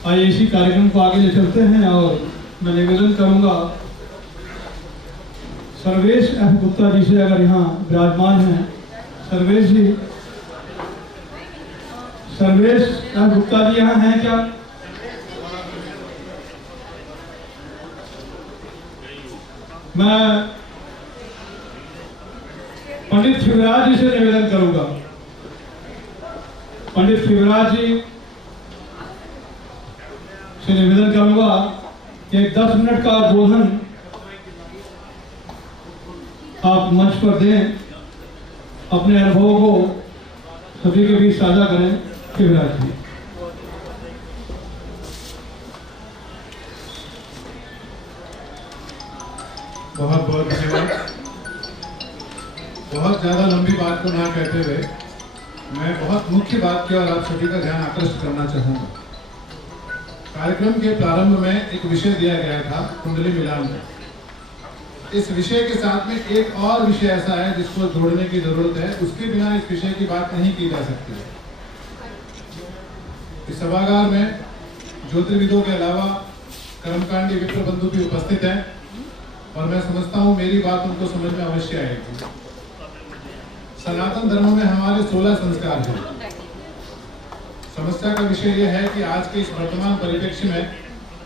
आइए इसी कार्यक्रम को आगे ले चलते हैं और मैं निवेदन करूंगा सर्वेश एफ गुप्ता जी से, अगर यहाँ विराजमान हैं। सर्वेश जी, सर्वेश एफ गुप्ता जी यहाँ हैं क्या? मैं पंडित शिवराज जी से निवेदन करूंगा। पंडित शिवराज जी से निवेदन करूंगा कि 10 मिनट का बोधन आप मंच पर दें, अपने अनुभवों को सभी के बीच साझा करें। शिवराज जी। बहुत बहुत धन्यवाद। बहुत ज़्यादा लंबी बात को ना कहते हुए मैं बहुत मुख्य बात की और आप सभी का ध्यान आकर्षित करना चाहूँगा। कार्यक्रम के प्रारंभ में एक विषय दिया गया था, कुंडली मिलान का। इस विषय के साथ में एक और विषय ऐसा है जिसको जोड़ने की जरूरत है, उसके बिना इस विषय की बात नहीं की जा सकती है। इस सभागार में ज्योतिर्विदों के अलावा कर्मकांडी विप्र बंधु भी उपस्थित हैं और मैं समझता हूँ मेरी बात उनको समझ में अवश्य आएगी। सनातन धर्म में हमारे 16 संस्कार हैं। समस्या का विषय यह है कि आज के इस वर्तमान परिप्रेक्ष्य में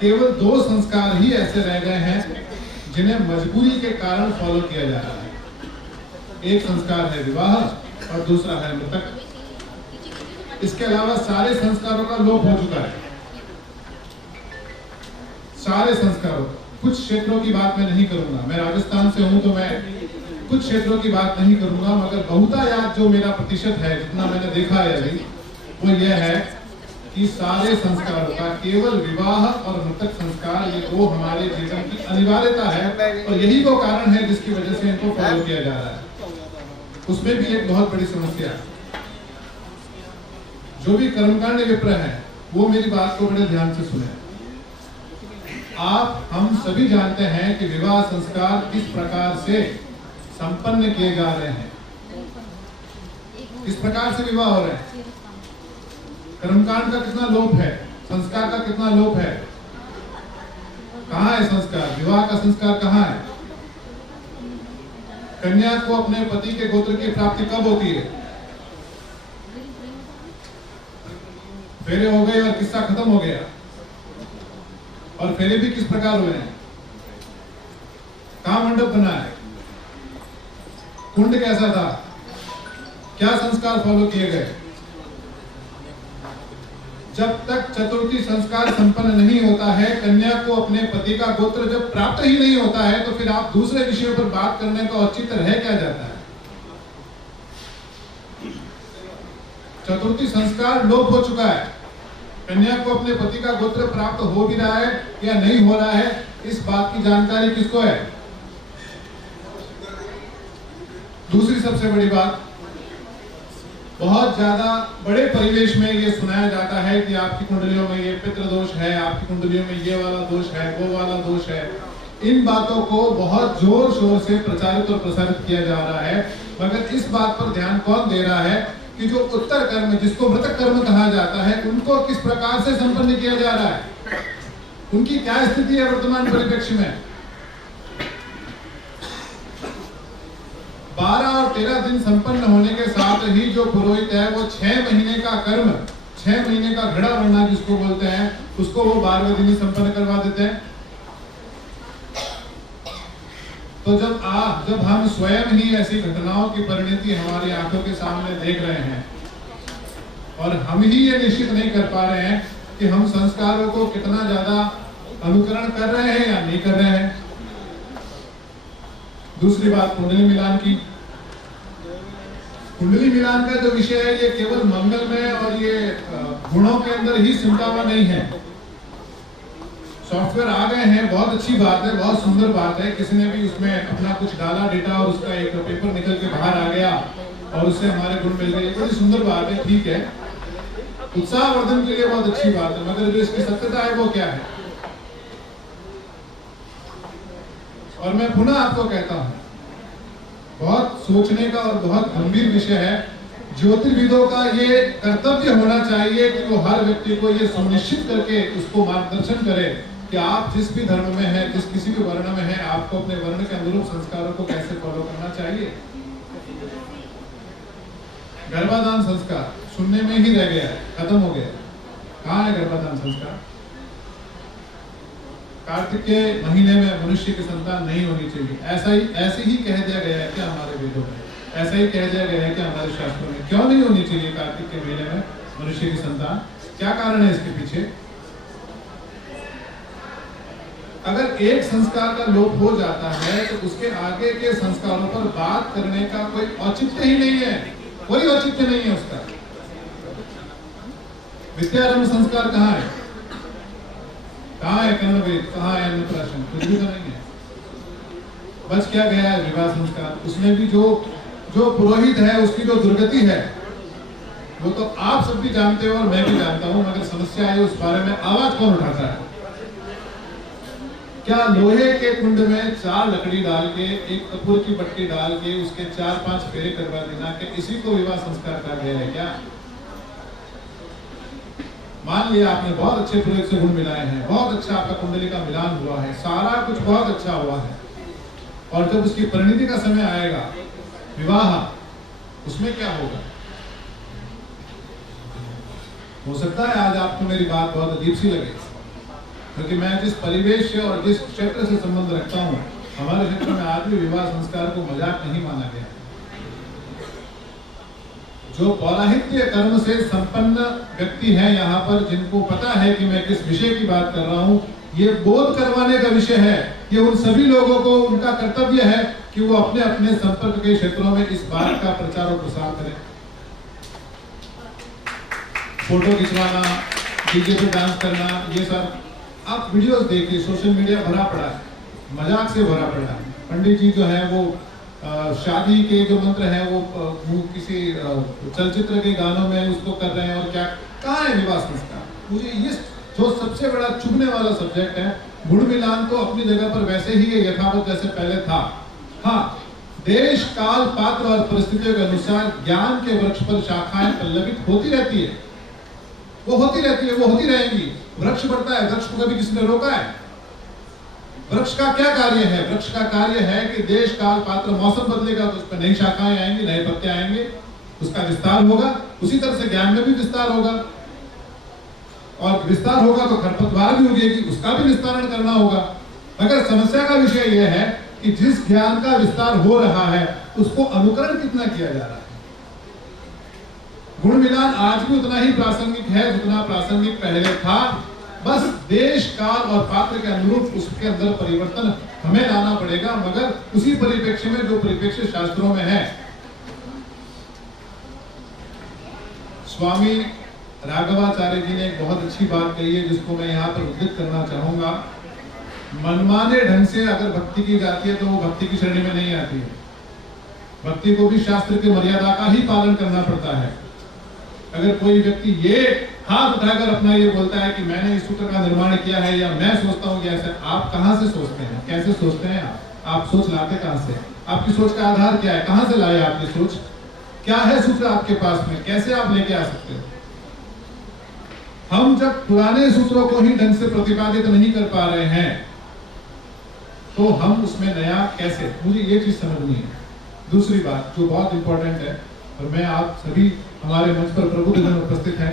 केवल 2 संस्कार ही ऐसे रह गए हैं जिन्हें मजबूरी के कारण फॉलो किया जा रहा है। एक संस्कार है विवाह और दूसरा है मृतक। इसके अलावा सारे संस्कारों का लोप हो चुका है। सारे संस्कारों, कुछ क्षेत्रों की बात मैं नहीं करूंगा, मैं राजस्थान से हूं तो मैं कुछ क्षेत्रों की बात नहीं करूंगा, मगर बहुतायत जो मेरा प्रतिशत है, जितना मैंने देखा है अभी, वो यह है कि सारे संस्कारों का केवल विवाह और मृतक संस्कार, ये 2 हमारे जीवन की अनिवार्यता है और यही वो कारण है जिसकी वजह से इनको फॉलो किया जा रहा है। उसमें भी एक बहुत बड़ी समस्या है। जो भी कर्मकांड विप्र है वो मेरी बात को बड़े ध्यान से सुने। आप हम सभी जानते हैं कि विवाह संस्कार किस प्रकार से संपन्न किए जा रहे हैं, किस प्रकार से विवाह हो रहे हैं। कर्मकांड का कितना लोप है, संस्कार का कितना लोप है। कहाँ है संस्कार? विवाह का संस्कार कहाँ है? कन्या को अपने पति के गोत्र की प्राप्ति कब होती है? फेरे हो गए और किस्सा खत्म हो गया। और फेरे भी किस प्रकार हुए हैं? कहाँ मंडप बना है? कुंड कैसा था? क्या संस्कार फॉलो किए गए? जब तक चतुर्थी संस्कार संपन्न नहीं होता है, कन्या को अपने पति का गोत्र जब प्राप्त ही नहीं होता है, तो फिर आप दूसरे विषयों पर बात करने का औचित्य रह क्या जाता है? चतुर्थी संस्कार लोप हो चुका है। कन्या को अपने पति का गोत्र प्राप्त हो भी रहा है या नहीं हो रहा है, इस बात की जानकारी किसको है? दूसरी सबसे बड़ी बात, बहुत ज्यादा बड़े परिवेश में ये सुनाया जाता है कि आपकी कुंडलियों में ये पितृ दोष है, आपकी कुंडलियों में ये वाला दोष है, वो वाला दोष है। इन बातों को बहुत जोर शोर से प्रचारित और प्रसारित किया जा रहा है, मगर इस बात पर ध्यान कौन दे रहा है कि जो उत्तर कर्म, जिसको मृतक कर्म कहा जाता है, उनको किस प्रकार से संपन्न किया जा रहा है, उनकी क्या स्थिति है वर्तमान परिप्रेक्ष्य में। 12 और 13 दिन संपन्न होने के साथ ही जो पुरोहित है वो 6 महीने का कर्म, 6 महीने का घड़ा बनना जिसको बोलते हैं, उसको वो 12वें दिन ही संपन्न करवा देते हैं। तो जब हम स्वयं ही ऐसी घटनाओं की परिणति हमारी आंखों के सामने देख रहे हैं और हम ही ये निश्चित नहीं कर पा रहे हैं कि हम संस्कारों को कितना ज्यादा अनुकरण कर रहे हैं या नहीं कर रहे हैं। दूसरी बात कुंडली मिलान की। कुंडली मिलान का जो विषय है ये केवल मंगल में और ये गुणों के अंदर ही सिमटा हुआ नहीं है। सॉफ्टवेयर आ गए हैं, बहुत अच्छी बात है, बहुत सुंदर बात है। किसी ने भी उसमें अपना कुछ डाला डेटा और उसका एक पेपर निकल के बाहर आ गया और उससे हमारे गुण मिल गए, बड़ी सुंदर बात है, ठीक है, उत्साहवर्धन के लिए बहुत अच्छी बात है। मगर जो इसकी सत्यता है वो क्या है? और मैं पुनः आपको कहता हूं, बहुत सोचने का और बहुत गंभीर विषय है ज्योतिर्विदों का ये कर्तव्य होना चाहिए कि वो हर व्यक्ति को ये सुनिश्चित करके उसको मार्गदर्शन करे कि आप जिस भी धर्म में है, जिस किसी भी वर्ण में है, आपको अपने वर्ण के अनुरूप संस्कारों को कैसे फॉलो करना चाहिए। गर्भाधान संस्कार सुनने में ही रह गया है, खत्म हो गया। कहाँ है गर्भाधान संस्कार? कार्तिक के महीने में मनुष्य की संतान नहीं होनी चाहिए, ऐसे ही कह दिया गया है क्या हमारे वेदों में? ऐसा ही कह दिया गया है कि हमारे शास्त्रों में? क्यों नहीं होनी चाहिए कार्तिक के महीने में मनुष्य की संतान? क्या कारण है इसके पीछे? अगर एक संस्कार का लोप हो जाता है तो उसके आगे के संस्कारों पर बात करने का कोई औचित्य ही नहीं है, कोई औचित्य नहीं है उसका। विद्यारंभ संस्कार कहाँ है? कहाँ है कर्णवेद? कहाँ है अन्नप्राशन? कुछ भी तो नहीं है। बच क्या गया है विवाह संस्कार। उसमें भी जो पुरोहित है उसकी जो दुर्गति है वो तो आप सब भी जानते हो और मैं भी जानता हूं, मगर समस्या है उस बारे में आवाज कौन उठाता है? क्या लोहे के कुंड में 4 लकड़ी डाल के, एक कपूर की पट्टी डाल के उसके 4-5 फेरे करवा देना, कि इसी को विवाह संस्कार कहा गया है क्या? मान लिया आपने बहुत अच्छे प्रयोग से गुण मिलाए हैं, बहुत अच्छा आपका कुंडली का मिलान हुआ है, सारा कुछ बहुत अच्छा हुआ है, और जब उसकी परिणति का समय आएगा विवाह, उसमें क्या होगा? हो सकता है आज आपको मेरी बात बहुत अजीब सी लगे, क्योंकि मैं जिस परिवेश से और जिस क्षेत्र से संबंध रखता हूं, हमारे क्षेत्र में आज भी विवाह संस्कार को मजाक नहीं माना गया। जो पौराहित्य कर्म से संपन्न व्यक्ति है यहाँ पर, जिनको पता है कि मैं किस विषय की बात कर रहा हूँ, ये बोध करवाने का विषय है कि उन सभी लोगों को उनका कर्तव्य है कि वो अपने अपने संपर्क के क्षेत्रों में इस बात का प्रचार और प्रसार करें। फोटो खिंचवाना, डीजे पे डांस करना, ये सब आप वीडियोस देखिए, सोशल मीडिया भरा पड़ा है, मजाक से भरा पड़ा है। पंडित जी जो है वो शादी के जो मंत्र है वो किसी चलचित्र के गानों में उसको कर रहे हैं, और क्या कहाँ है विवाह संस्कार? मुझे ये जो सबसे बड़ा चुभने वाला सब्जेक्ट है। गुण मिलान तो अपनी जगह पर वैसे ही है, यथावत जैसे पहले था। हाँ, देश काल पात्र और परिस्थितियों के अनुसार ज्ञान के वृक्ष पर शाखाएं पल्लवित होती रहती है, वो होती रहती है, वो होती रहेंगी। वृक्ष बढ़ता है, वृक्ष को कभी किसी ने रोका है? वृक्ष का क्या कार्य है? वृक्ष का कार्य है कि देश काल पात्र, मौसम बदलेगा तो उस पर नई शाखाएं आएंगी, नए पत्ते आएंगे, उसका विस्तार होगा। उसी तरह से ज्ञान में भी विस्तार होगा, और विस्तार होगा तो खरपतवार भी उगेगी, उसका भी विस्तारण करना होगा। मगर समस्या का विषय यह है कि जिस ज्ञान का विस्तार हो रहा है उसको अनुकरण कितना किया जा रहा है। गुण मिलान आज भी उतना ही प्रासंगिक है जितना प्रासंगिक पहले था, बस देश काल और पात्र के अनुरूप उसके अंदर परिवर्तन हमें लाना पड़ेगा, मगर उसी परिप्रेक्ष्य में जो परिप्रेक्ष्य शास्त्रों में है। स्वामी राघवाचार्य जी ने एक बहुत अच्छी बात कही है जिसको मैं यहाँ पर उद्धृत करना चाहूंगा। मनमाने ढंग से अगर भक्ति की जाती है तो वो भक्ति की श्रेणी में नहीं आती है। भक्ति को भी शास्त्र की मर्यादा का ही पालन करना पड़ता है। अगर कोई व्यक्ति ये हाथ उठाकर अपना ये बोलता है कि मैंने इस सूत्र का निर्माण किया है, या मैं सोचता हूँ कि ऐसा, आप कहाँ से सोचते हैं? कैसे सोचते हैं आप सोच लाते कहाँ से? आपकी सोच का आधार क्या है? कहाँ से लाए आपकी सोच? क्या है सूत्र आपके पास में? कैसे आप लेके आ सकते हो? हम जब पुराने सूत्रों को ही ढंग से प्रतिपादित नहीं कर पा रहे हैं तो हम उसमें नया कैसे? मुझे ये चीज समझनी है। दूसरी बात जो बहुत इंपॉर्टेंट है, और मैं आप सभी हमारे मंच पर प्रबुद्धजन उपस्थित हैं,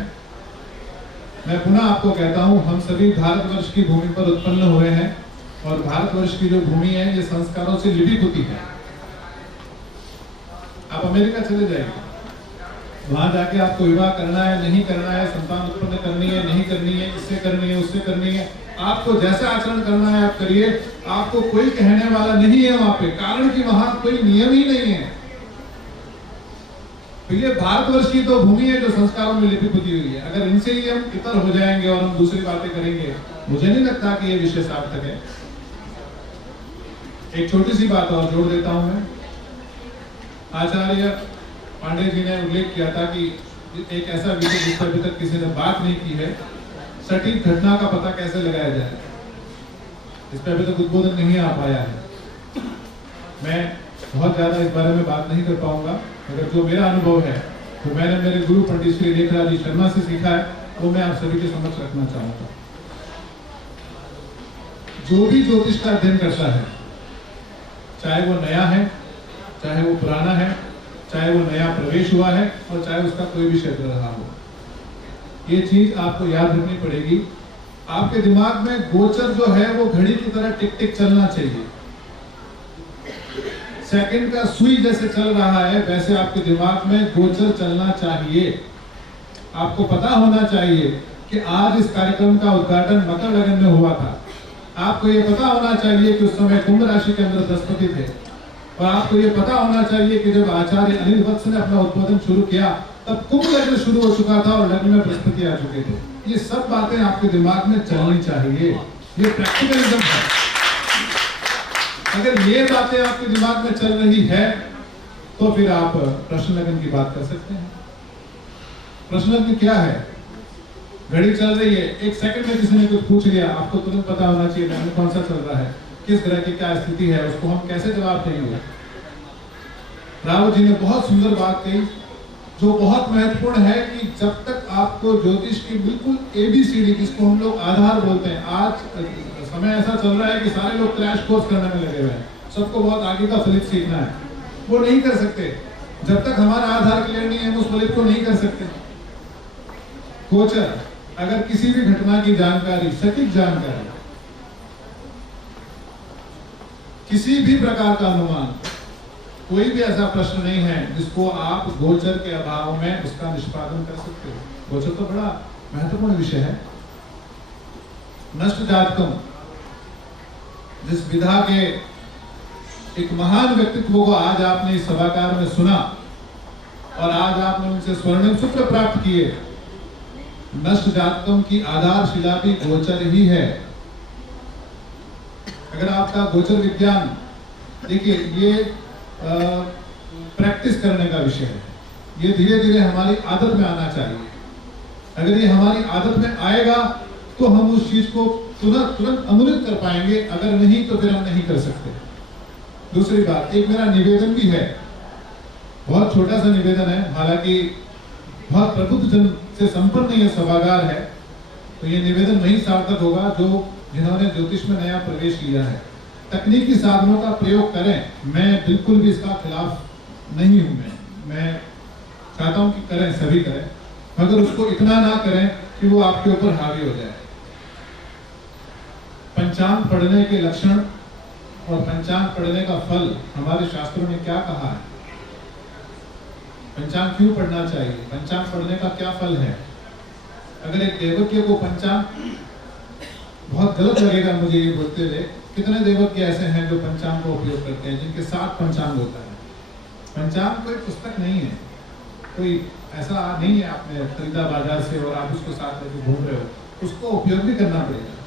मैं पुनः आपको कहता हूं, हम सभी भारतवर्ष की भूमि पर उत्पन्न हुए हैं, और भारतवर्ष की जो भूमि है ये संस्कारों से लिपित होती है। आप अमेरिका चले जाइए, वहां जाके आपको विवाह करना है, नहीं करना है, संतान उत्पन्न करनी है, नहीं करनी है, इससे करनी है, उससे करनी है, आपको जैसा आचरण करना है आप करिए, आपको कोई कहने वाला नहीं है वहां पे, कारण कि वहां कोई नियम ही नहीं है। तो ये भारतवर्ष की तो भूमि है जो संस्कारों में लिपित होती हुई है। अगर इनसे ही हम इतर हो जाएंगे और हम दूसरी बातें करेंगे, मुझे नहीं लगता कि ये विषय सार्थक है। एक छोटी सी बात और जोड़ देता हूं मैं। आचार्य पांडे जी ने उल्लेख किया था कि एक ऐसा विषय जिस पर अभी तक किसी ने बात नहीं की है, सटीक घटना का पता कैसे लगाया जाए, इस पर अभी तक उद्बोधन नहीं आ पाया है। मैं बहुत ज्यादा इस बारे में बात नहीं कर पाऊंगा, मगर जो मेरा अनुभव है तो मैंने मेरे गुरु पंडित श्री लेखराज जी शर्मा से सीखा है, वो मैं आप सभी के समक्ष रखना चाहूंगा। जो भी ज्योतिष का अध्ययन करता है, चाहे वो नया है, चाहे वो पुराना है, चाहे वो नया प्रवेश हुआ है और चाहे उसका कोई भी क्षेत्र रहा हो, ये चीज आपको याद रखनी पड़ेगी। आपके दिमाग में गोचर जो है वो घड़ी की तरह टिक टिक चलना चाहिए। सेकंड का सुई जैसे चल रहा है वैसे आपके दिमाग में गोचर चलना चाहिए। आपको पता होना चाहिए कि आज इस कार्यक्रम का उद्घाटन मकर लगन में हुआ था। आपको ये पता होना चाहिए कि उस समय कुंभ राशि के अंदर बृहस्पति थे, और आपको ये पता होना चाहिए कि जब आचार्य अनिल वत्स ने अपना उद्बोधन शुरू किया तब कुंभ लग्न शुरू हो चुका था और लग्न में बृहस्पति आ चुके थे। ये सब बातें आपके दिमाग में चलनी चाहिए, ये प्रैक्टिकलिज्म है। अगर ये बातें आपके दिमाग में चल रही है तो फिर आप प्रश्न लगन की बात कर सकते हैं। प्रश्न लगन क्या है? घड़ी चल रही है, एक सेकंड में किसी ने कुछ पूछ लिया, आपको तुरंत पता होना चाहिए लग्न कौन सा चल रहा है, किस ग्रह की क्या स्थिति है, उसको हम कैसे जवाब देंगे। रावत जी ने बहुत सुंदर बात कही जो बहुत महत्वपूर्ण है कि जब तक आपको ज्योतिष की बिल्कुल ABCD, जिसको हम लोग आधार बोलते हैं, आज समय ऐसा चल रहा है कि सारे लोग क्रैश कोर्स करने में लगे हुए हैं, सबको बहुत आगे का फलित सीखना है, वो नहीं कर सकते जब तक हमारा आधार क्लियर नहीं है, हम उस फलित को नहीं कर सकते। गोचर, अगर किसी भी घटना की जानकारी, सटीक जानकारी, किसी भी प्रकार का अनुमान, कोई भी ऐसा प्रश्न नहीं है जिसको आप गोचर के अभाव में उसका निष्पादन कर सकते हो। गोचर तो बड़ा महत्वपूर्ण विषय है। नष्ट जातकम, जिस विधा के एक महान व्यक्तित्व को आज आपने इस सभागार में सुना और आज आपने उनसे स्वर्णिम सूत्र प्राप्त किए, नष्ट जातकम की आधारशिला भी गोचर ही है। अगर आपका गोचर विज्ञान, देखिए ये प्रैक्टिस करने का विषय है, ये धीरे धीरे हमारी आदत में आना चाहिए। अगर ये हमारी आदत में आएगा तो हम उस चीज को तुरंत अनुलित कर पाएंगे, अगर नहीं तो फिर हम नहीं कर सकते। दूसरी बात, एक मेरा निवेदन भी है, बहुत छोटा सा निवेदन है, हालांकि बहुत प्रबुद्ध जन से संपन्न ये सभागार है, तो ये निवेदन वही सार्थक होगा जो जिन्होंने ज्योतिष में नया प्रवेश किया है। तकनीकी साधनों का प्रयोग करें, मैं बिल्कुल भी इसका खिलाफ नहीं हूं। मैं चाहता हूं कि करें, सभी करें, मगर उसको इतना ना करें कि वो आपके ऊपर हावी हो जाए। पंचांग पढ़ने के लक्षण और पंचांग पढ़ने का फल हमारे शास्त्रों ने क्या कहा है? पंचांग क्यों पढ़ना चाहिए? पंचांग पढ़ने का क्या फल है? अगर एक देवज्ञ को पंचांग, बहुत गलत लगेगा मुझे ये बोलते हुए, कितने देवज्ञ ऐसे हैं जो पंचांग का उपयोग करते हैं, जिनके साथ पंचांग होता है। पंचांग कोई पुस्तक नहीं है, कोई ऐसा नहीं है आपने खरीदा बाजार से और आप उसको साथ लेके घूम रहे हो, उसको उपयोग भी करना पड़ेगा।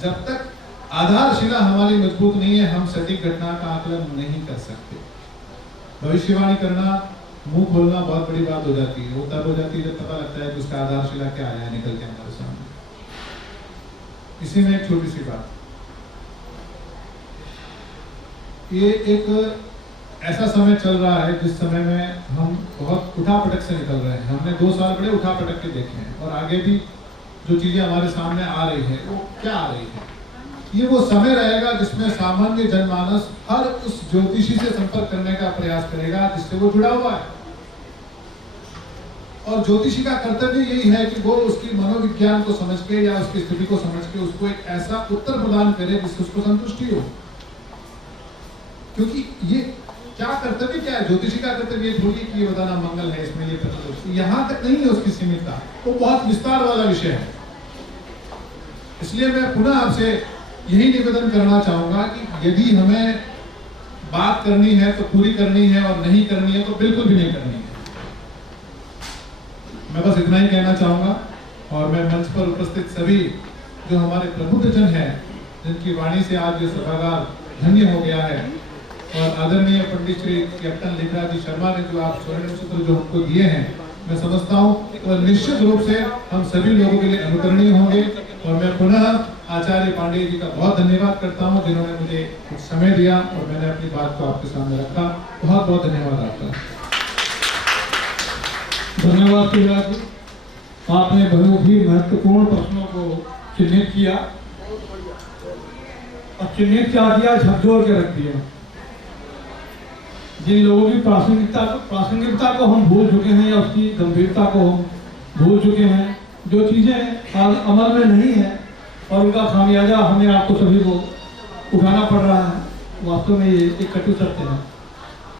जब तक आधारशिला हमारी मजबूत नहीं है, हम सटीक घटना का आकलन नहीं कर सकते। भविष्यवाणी करना, मुंह खोलना बहुत बड़ी बात हो जाती है। वो तब हो जाती है जब पता लगता है कि उसका आधारशिला क्या आया निकल के हमारे सामने। इसी में एक छोटी सी बात, ये एक ऐसा समय चल रहा है जिस समय में हम बहुत उठापटक से निकल रहे हैं। हमने 2 साल बड़े उठापटक के देखे हैं और आगे भी जो चीजें हमारे सामने आ रही है वो क्या आ रही है। ये वो समय रहेगा जिसमें सामान्य जनमानस हर उस ज्योतिषी से संपर्क करने का प्रयास करेगा जिससे वो जुड़ा हुआ है, और ज्योतिषी का कर्तव्य यही है कि वो उसकी मनोविज्ञान को समझ के या उसकी स्थिति को समझ के उसको एक ऐसा उत्तर प्रदान करे जिससे उसको संतुष्टि हो। क्योंकि ये क्या कर्तव्य क्या है? ज्योतिषी का कर्तव्य ये थोड़ी कि ये बताना मंगल है, इसमें ये प्रतिदोष, यहाँ तक नहीं है उसकी सीमितता, वो बहुत विस्तार वाला विषय है। इसलिए मैं पुनः आपसे यही निवेदन करना चाहूंगा कि यदि हमें बात करनी है तो पूरी करनी है और नहीं करनी है तो बिल्कुल भी नहीं करनी है। मैं बस इतना ही कहना चाहूंगा, और मैं मंच पर उपस्थित सभी जो हमारे प्रबुद्ध जन हैं, जिनकी वाणी से आज ये सभागार धन्य हो गया है, और आदरणीय पंडित श्री कैप्टन लेखराज जी शर्मा ने जो आप स्वर्णिम सूत्र जो हमको दिए हैं, मैं समझता हूँ और निश्चित रूप से हम सभी लोगों के लिए अनुकरणीय होंगे। और मैं पुनः आचार्य पांडे जी का बहुत धन्यवाद करता हूँ जिन्होंने मुझे कुछ समय दिया और मैंने अपनी बात को आपके सामने रखा। बहुत बहुत धन्यवाद आपका। धन्यवाद शिवराज जी, आपने बहुत ही महत्वपूर्ण प्रश्नों को चिन्हित किया और चिन्हित क्या किया, झकझोर के रख दिया। जिन लोगों की प्रासंगिकता को हम भूल चुके हैं या उसकी गंभीरता को हम भूल चुके हैं, जो चीज़ें अमल में नहीं है और उनका खामियाजा हमें आपको सभी को उठाना पड़ रहा है, वास्तव में ये एक कटु सत्य है।